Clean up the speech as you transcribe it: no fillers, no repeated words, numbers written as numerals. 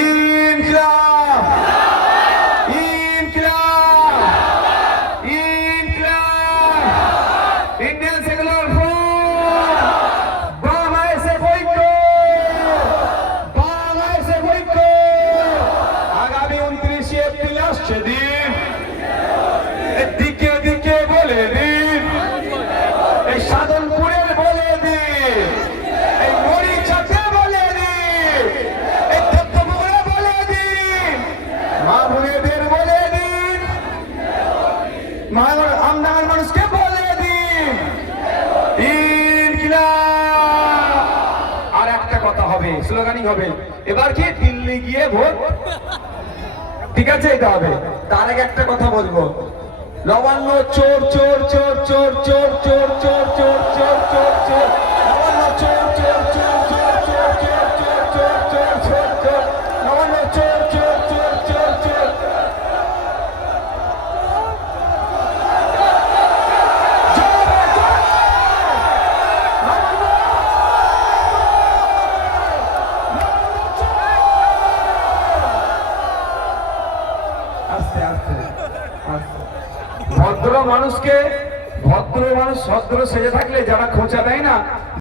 ইনকিলাব ইনকিলাব ইনকিলাব Indian secular front বাংলাদেশে ঐক্য বাংলাদেশে ঐক্য আগামী 29 এপ্রিল আসছে দিন দিকে দিকে বলে দিন এই সাধনপুরের বলে দিন এই মরিচাতে বলে দিন এই দত্তপুরে বলে দিন মা বোনেদের বলে দিন আমডাঙ্গার মানুষকে বলে দিন ইনকিলাব। আর একটা কথা হবে, স্লোগানিং হবে, এবার কি দিল্লি গিয়ে ভোট, ঠিক আছে? এটা হবে। তার আগে একটা কথা বলবো, নবান্ন চোর চোর চোর চোর চোর চোর চোর চোর চোর চোর চোর নবান্ন চোর চোর চোর চোর চোর চোর চোর চোর চোর চোর চোর নবান্ন চোর চোর চোর চোর চোর। আস্তে আস্তে আস্তে ভদ্র মানুষকে ভদ্র মানুষ ভদ্র সেজে থাকলে যারা খোঁচা দেয় না